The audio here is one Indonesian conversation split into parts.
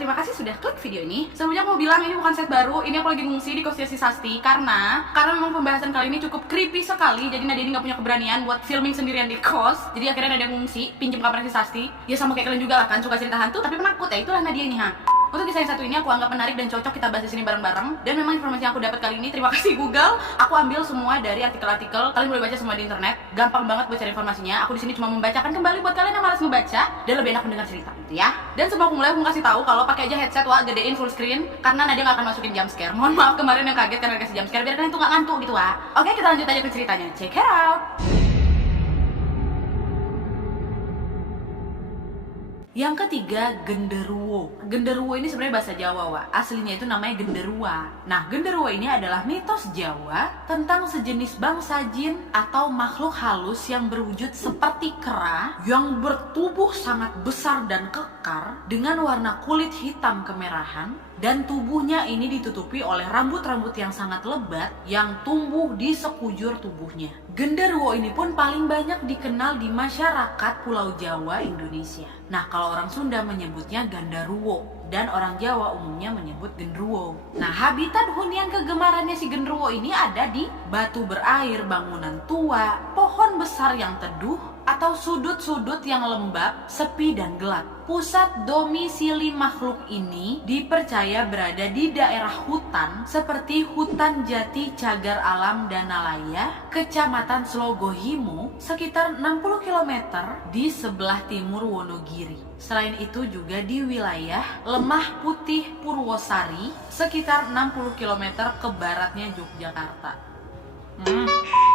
terima kasih sudah klik video ini. Sebelumnya aku mau bilang ini bukan set baru, ini aku lagi ngungsi di kosnya si Sasti karena memang pembahasan kali ini cukup creepy sekali. Jadi Nadia ini nggak punya keberanian buat filming sendirian di kos. Jadi akhirnya Nadia ngungsi, pinjem kamarnya si Sasti. Ya sama kayak kalian juga lah kan, suka cerita hantu tapi penakut, ya itulah Nadia ini ha. Untuk kisah yang satu ini aku anggap menarik dan cocok kita bahas di sini bareng-bareng. Dan memang informasi yang aku dapat kali ini, terima kasih Google. Aku ambil semua dari artikel-artikel. Kalian boleh baca semua di internet. Gampang banget buat cari informasinya. Aku di sini cuma membacakan kembali buat kalian yang malas ngebaca dan lebih enak mendengar cerita gitu ya. Dan sebelum aku mulai, aku kasih tahu kalau pakai aja headset wah gedein full screen karena Nadia nggak akan masukin jump scare. Mohon maaf kemarin yang kaget karena dikasih jump scare biar kalian tuh nggak ngantuk gitu wah. Oke, kita lanjut aja ke ceritanya. Check it out. Yang ketiga, genderuwo. Genderuwo ini sebenarnya bahasa Jawa, Wak. Aslinya itu namanya genderua. Nah, genderuwo ini adalah mitos Jawa tentang sejenis bangsa jin atau makhluk halus yang berwujud seperti kera yang bertubuh sangat besar dan kekar dengan warna kulit hitam kemerahan dan tubuhnya ini ditutupi oleh rambut-rambut yang sangat lebat yang tumbuh di sekujur tubuhnya. Genderuwo ini pun paling banyak dikenal di masyarakat Pulau Jawa, Indonesia. Nah, kalau orang Sunda menyebutnya Gandaruwo dan orang Jawa umumnya menyebut genderuwo. Nah, habitat hunian kegemarannya si genderuwo ini ada di batu berair, bangunan tua, pohon besar yang teduh, atau sudut-sudut yang lembab, sepi dan gelap. Pusat domisili makhluk ini dipercaya berada di daerah hutan seperti Hutan Jati Cagar Alam Danalaya, Kecamatan Slogohimo, sekitar 60 km di sebelah timur Wonogiri. Selain itu juga di wilayah Lemah Putih Purwosari, sekitar 60 km ke baratnya Yogyakarta.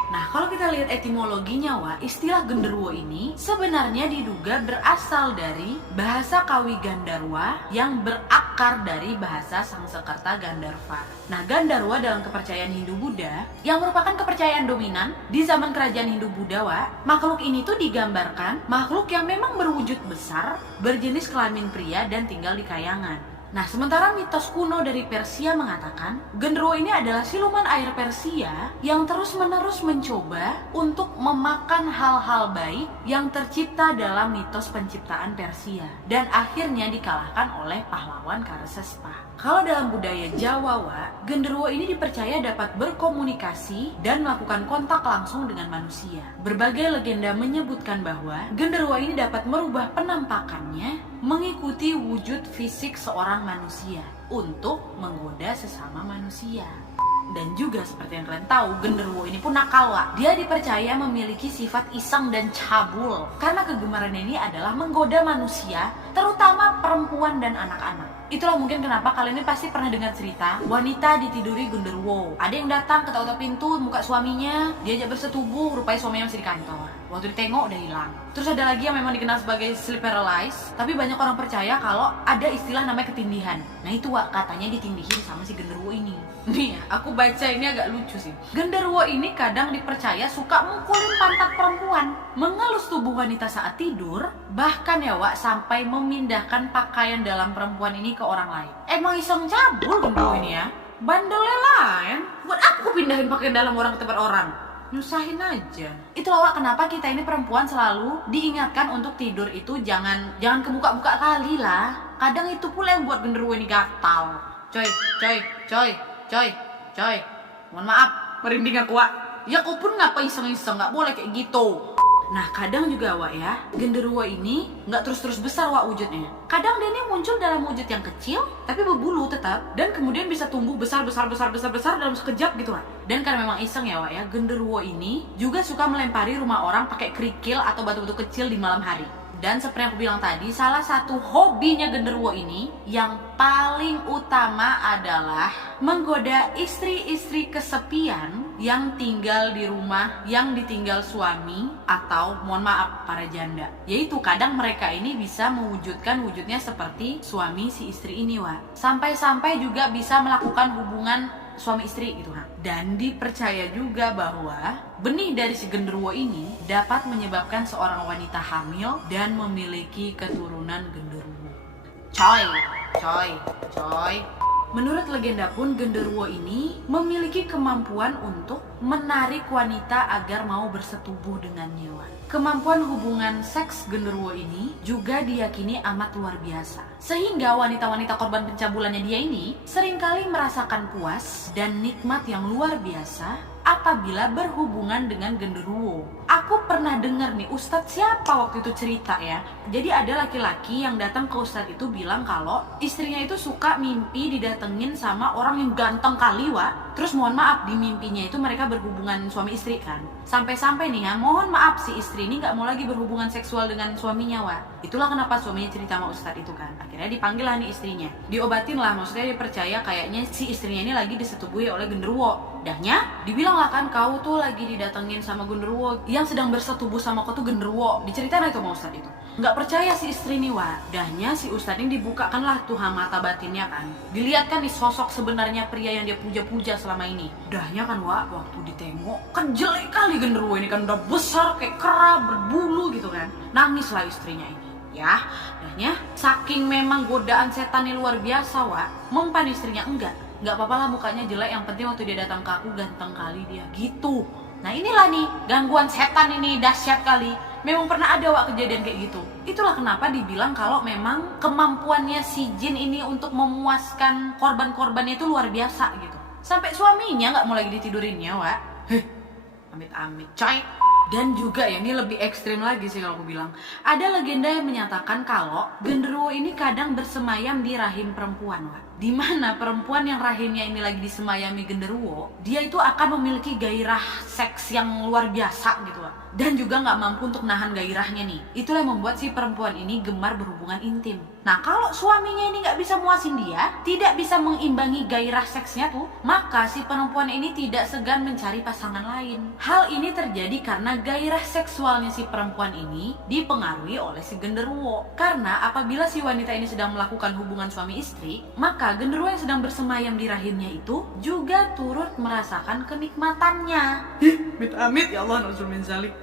Nah, kalau kita lihat etimologinya, Wak, istilah genderuwo ini sebenarnya diduga berasal dari bahasa Kawi Gandarwa yang berakar dari bahasa Sangsekerta Gandarva. Nah, Gandarwa dalam kepercayaan Hindu-Buddha yang merupakan kepercayaan dominan di zaman kerajaan Hindu-Buddha, Wak, makhluk ini tuh digambarkan makhluk yang memang berwujud besar, berjenis kelamin pria dan tinggal di kayangan. Nah, sementara mitos kuno dari Persia mengatakan genderuwo ini adalah siluman air Persia yang terus-menerus mencoba untuk memakan hal-hal baik yang tercipta dalam mitos penciptaan Persia dan akhirnya dikalahkan oleh pahlawan Karesespa. Kalau dalam budaya Jawa, Wak, genderuwo ini dipercaya dapat berkomunikasi dan melakukan kontak langsung dengan manusia. Berbagai legenda menyebutkan bahwa genderuwo ini dapat merubah penampakannya mengikuti wujud fisik seorang manusia untuk menggoda sesama manusia. Dan juga seperti yang kalian tahu, genderuwo ini pun nakal, Wak. Dia dipercaya memiliki sifat iseng dan cabul karena kegemarannya ini adalah menggoda manusia, terutama perempuan dan anak-anak. Itulah mungkin kenapa kalian ini pasti pernah dengar cerita wanita ditiduri genderuwo. Ada yang datang ketok-ketok pintu, muka suaminya, diajak bersetubuh, rupanya suaminya masih di kantor. Waktu ditengok udah hilang. Terus ada lagi yang memang dikenal sebagai sleep paralysis, tapi banyak orang percaya kalau ada istilah namanya ketindihan. Nah itu, Wak, katanya ditindihin sama si genderuwo ini. Nih, aku baca ini agak lucu sih. Genderuwo ini kadang dipercaya suka mukulin pantat perempuan, mengelus tubuh wanita saat tidur, bahkan ya, Wak, sampai memindahkan pakaian dalam perempuan ini ke orang lain. Emang iseng cabul genderuwo ini ya. Bandelnya lain, buat aku pindahin pakaian dalam orang ke tempat orang. Nyusahin aja. Itulah, Wak, kenapa kita ini perempuan selalu diingatkan untuk tidur itu jangan kebuka-buka kali lah. Kadang itu pula yang buat genderuwo ini gatal. Coy, mohon maaf, merinding aku, Wak. Ya kau pun ngapa iseng-iseng, nggak boleh kayak gitu. Nah, kadang juga, Wak, ya, genderuwo ini nggak terus-terus besar, Wak, wujudnya. Kadang dia ini muncul dalam wujud yang kecil, tapi berbulu tetap, dan kemudian bisa tumbuh besar dalam sekejap gitu, Wak. Dan karena memang iseng ya, Wak, ya, genderuwo ini juga suka melempari rumah orang pakai kerikil atau batu-batu kecil di malam hari. Dan seperti yang aku bilang tadi, salah satu hobinya genderuwo ini yang paling utama adalah menggoda istri-istri kesepian yang tinggal di rumah yang ditinggal suami atau mohon maaf para janda. Yaitu kadang mereka ini bisa mewujudkan wujudnya seperti suami si istri ini, Wak. Sampai-sampai juga bisa melakukan hubungan suami istri gitu kan. Dan dipercaya juga bahwa benih dari si genderuwo ini dapat menyebabkan seorang wanita hamil dan memiliki keturunan genderuwo. Coy. Menurut legenda pun genderuwo ini memiliki kemampuan untuk menarik wanita agar mau bersetubuh dengannya, Wak. Kemampuan hubungan seks genderuwo ini juga diyakini amat luar biasa. Sehingga wanita-wanita korban pencabulannya dia ini seringkali merasakan puas dan nikmat yang luar biasa apabila berhubungan dengan genderuwo. Aku pernah dengar nih, Ustadz siapa waktu itu cerita ya. Jadi ada laki-laki yang datang ke Ustadz itu bilang kalau istrinya itu suka mimpi didatengin sama orang yang ganteng kali, Wak. Terus mohon maaf, di mimpinya itu mereka berhubungan suami istri kan. Sampai-sampai nih ya, mohon maaf si istri ini gak mau lagi berhubungan seksual dengan suaminya, Wak. Itulah kenapa suaminya cerita sama Ustadz itu kan. Akhirnya dipanggil lah nih istrinya. Diobatin lah, maksudnya dia percaya kayaknya si istrinya ini lagi disetubuhi oleh genderuwo. Dahnya dibilang lah kan, kau tuh lagi didatengin sama genderuwo, yang sedang bersetubuh sama kau tuh genderuwo. Diceritain lah itu sama Ustadz itu. Nggak percaya si istri nih, Wak. Dahnya si Ustadz ini dibukakan lah tuh mata batinnya kan. Dilihat kan nih sosok sebenarnya pria yang dia puja-puja selama ini. Dahnya kan, Wak, waktu ditengok kan jelek kali genderuwo ini kan, udah besar kayak kera berbulu gitu kan. Nangis lah istrinya ini. Ya, dahnya saking memang godaan setan ini luar biasa, Wak. Mempan istrinya enggak apa-apa lah mukanya jelek, yang penting waktu dia datang ke aku ganteng kali dia gitu. Nah inilah nih gangguan setan ini dahsyat kali. Memang pernah ada, Wak, kejadian kayak gitu. Itulah kenapa dibilang kalau memang kemampuannya si jin ini untuk memuaskan korban-korbannya itu luar biasa gitu. Sampai suaminya nggak mau lagi ditidurinnya, Wak. Amit-amit coy. Dan juga ya, ini lebih ekstrim lagi sih kalau aku bilang. Ada legenda yang menyatakan kalau genderuwo ini kadang bersemayam di rahim perempuan, Wak. Dimana perempuan yang rahimnya ini lagi disemayami genderuwo, dia itu akan memiliki gairah seks yang luar biasa gitu, Wak. Dan juga nggak mampu untuk nahan gairahnya nih. Itulah yang membuat si perempuan ini gemar berhubungan intim. Nah kalau suaminya ini nggak bisa muasin dia, tidak bisa mengimbangi gairah seksnya tuh, maka si perempuan ini tidak segan mencari pasangan lain. Hal ini terjadi karena gairah seksualnya si perempuan ini dipengaruhi oleh si genderuwo. Karena apabila si wanita ini sedang melakukan hubungan suami istri, maka genderuwo yang sedang bersemayam di rahimnya itu juga turut merasakan kenikmatannya. Amit-amit ya Allah, na'udzubillah min dzalik.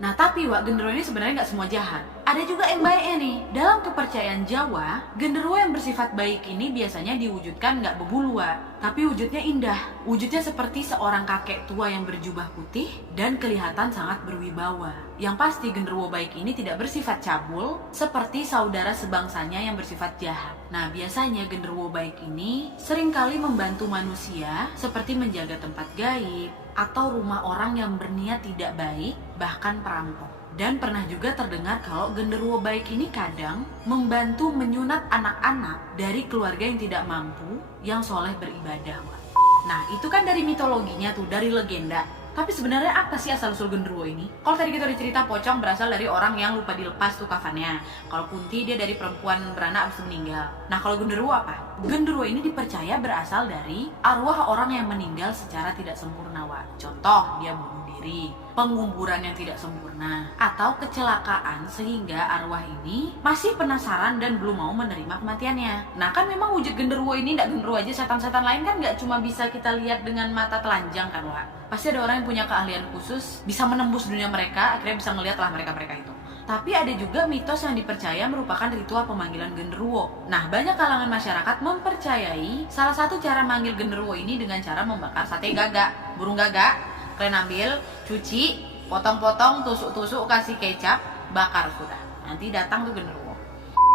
Nah tapi, Wak, genderuwo ini sebenarnya nggak semua jahat. Ada juga yang baiknya nih. Dalam kepercayaan Jawa, genderuwo yang bersifat baik ini biasanya diwujudkan nggak berbulu, Wak, tapi wujudnya indah. Wujudnya seperti seorang kakek tua yang berjubah putih dan kelihatan sangat berwibawa. Yang pasti genderuwo baik ini tidak bersifat cabul seperti saudara sebangsanya yang bersifat jahat. Nah biasanya genderuwo baik ini seringkali membantu manusia seperti menjaga tempat gaib atau rumah orang yang berniat tidak baik, bahkan perampok. Dan pernah juga terdengar kalau genderuwo baik ini kadang membantu menyunat anak-anak dari keluarga yang tidak mampu, yang soleh beribadah, Wak. Nah itu kan dari mitologinya tuh, dari legenda. Tapi sebenarnya apa sih asal-usul genderuwo ini? Kalau tadi kita udah cerita pocong berasal dari orang yang lupa dilepas tuh kafannya. Kalau kunti dia dari perempuan beranak abis meninggal. Nah kalau genderuwo apa? Genderuwo ini dipercaya berasal dari arwah orang yang meninggal secara tidak sempurna, Wak. Contoh, dia bunuh diri, penguburan yang tidak sempurna, atau kecelakaan sehingga arwah ini masih penasaran dan belum mau menerima kematiannya. Nah kan memang wujud genderuwo ini nggak genderuwo aja, setan-setan lain kan nggak cuma bisa kita lihat dengan mata telanjang kan, Wak. Pasti ada orang yang punya keahlian khusus, bisa menembus dunia mereka, akhirnya bisa ngeliatlah mereka-mereka itu. Tapi ada juga mitos yang dipercaya merupakan ritual pemanggilan genderuwo. Nah, banyak kalangan masyarakat mempercayai salah satu cara manggil genderuwo ini dengan cara membakar sate gagak. Burung gagak, kalian ambil, cuci, potong-potong, tusuk-tusuk, kasih kecap, bakar sudah. Nanti datang tuh genderuwo.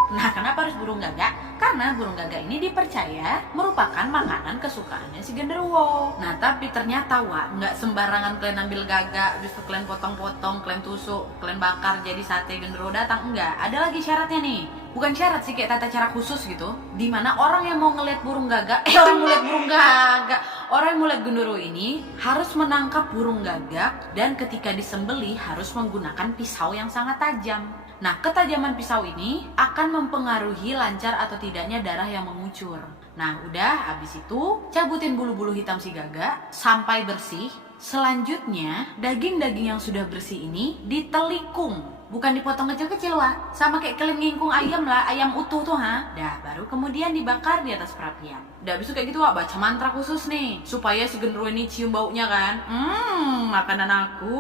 Nah, kenapa harus burung gagak? Karena burung gagak ini dipercaya merupakan makanan kesukaannya si genderuwo. Nah, tapi ternyata, Wak, nggak sembarangan kalian ambil gagak, justru kalian potong-potong, kalian tusuk, kalian bakar jadi sate genderuwo datang. Enggak, ada lagi syaratnya nih. Bukan syarat sih, kayak tata cara khusus gitu. Dimana orang yang mau ngeliat burung gagak, orang yang mau lihat genderuwo ini harus menangkap burung gagak dan ketika disembelih harus menggunakan pisau yang sangat tajam. Nah, ketajaman pisau ini akan mempengaruhi lancar atau tidaknya darah yang mengucur. Nah, udah habis itu cabutin bulu-bulu hitam si gagak sampai bersih. Selanjutnya, daging-daging yang sudah bersih ini ditelikung, bukan dipotong kecil-kecil, Wak. Sama kayak kalian ngingkung ayam lah, ayam utuh tuh, ha. Dah, baru kemudian dibakar di atas perapian. Udah habis itu kayak gitu, Wak, baca mantra khusus nih supaya si genderuwo ini cium baunya kan. Makanan aku.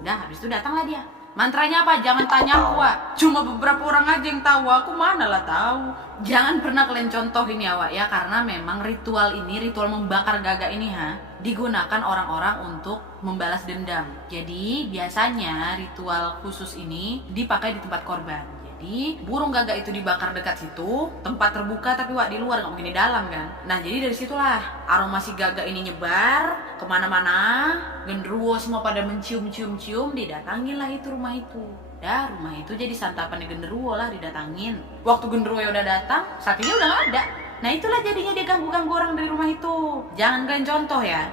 Dah, habis itu datanglah dia. Mantranya apa? Jangan tanya aku, Wak. Cuma beberapa orang aja yang tahu, aku mana lah tahu. Jangan pernah kalian contohin ya, Wak, ya, karena memang ritual ini, ritual membakar gagak ini digunakan orang-orang untuk membalas dendam. Jadi biasanya ritual khusus ini dipakai di tempat korban. Jadi burung gagak itu dibakar dekat situ, tempat terbuka tapi Wak di luar, nggak mungkin di dalam kan. Nah jadi dari situlah aroma si gagak ini nyebar kemana-mana, genderuwo semua pada mencium-cium-cium, didatangilah itu rumah itu. Ya rumah itu jadi santapan genderuwo lah, didatangin. Waktu genderuwo udah datang, sapinya udah nggak ada. Nah itulah jadinya dia ganggu-ganggu orang dari rumah itu. Jangan kalian contoh ya.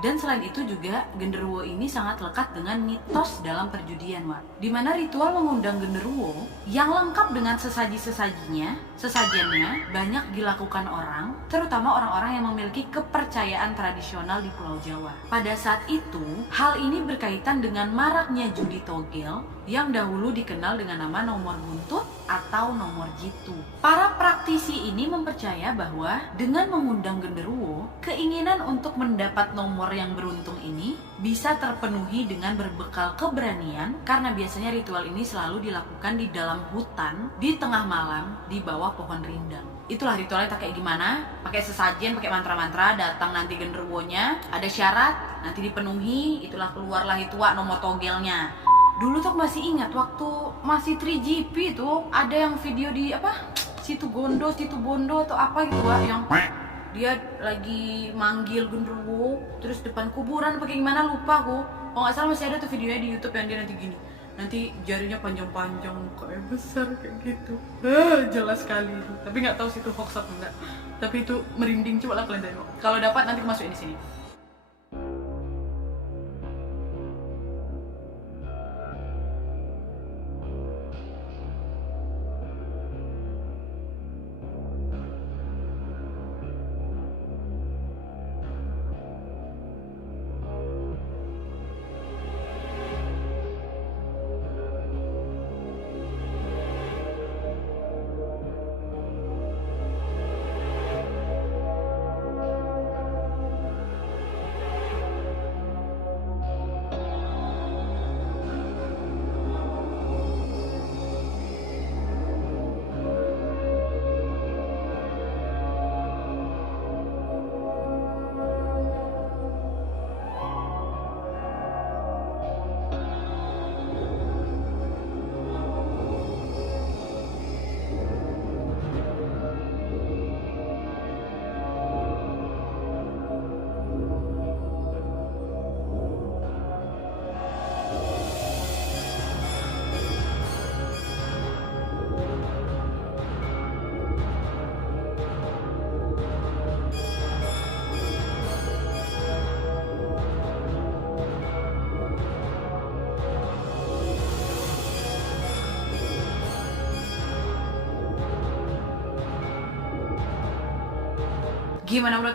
Dan selain itu juga genderuwo ini sangat lekat dengan mitos dalam perjudian, Wak. Dimana ritual mengundang genderuwo yang lengkap dengan sesajiannya banyak dilakukan orang, terutama orang-orang yang memiliki kepercayaan tradisional di Pulau Jawa. Pada saat itu, hal ini berkaitan dengan maraknya judi togel yang dahulu dikenal dengan nama nomor buntut atau nomor jitu. Para praktisi ini mempercaya bahwa dengan mengundang genderuwo, keinginan untuk mendapat nomor yang beruntung ini bisa terpenuhi dengan berbekal keberanian, karena biasanya ritual ini selalu dilakukan di dalam hutan di tengah malam di bawah pohon rindang. Itulah ritualnya tak kayak gimana, pakai sesajen, pakai mantra-mantra, datang nanti genderuwonya, ada syarat, nanti dipenuhi, itulah keluarlah itu Wak nomor togelnya. Dulu tuh masih ingat waktu masih 3GP tuh ada yang video di situ Bondo atau apa gitu Wak, yang dia lagi manggil genderuwo terus depan kuburan pakai gimana lupa aku. Kalau nggak salah masih ada tuh videonya di YouTube yang dia nanti gini. Nanti jarinya panjang-panjang, mukanya besar kayak gitu. Jelas sekali itu. Tapi nggak tahu sih itu hoax atau enggak. Tapi itu merinding, coba lah kalian tengok. Kalau dapat nanti masukin di sini. Gimana menurut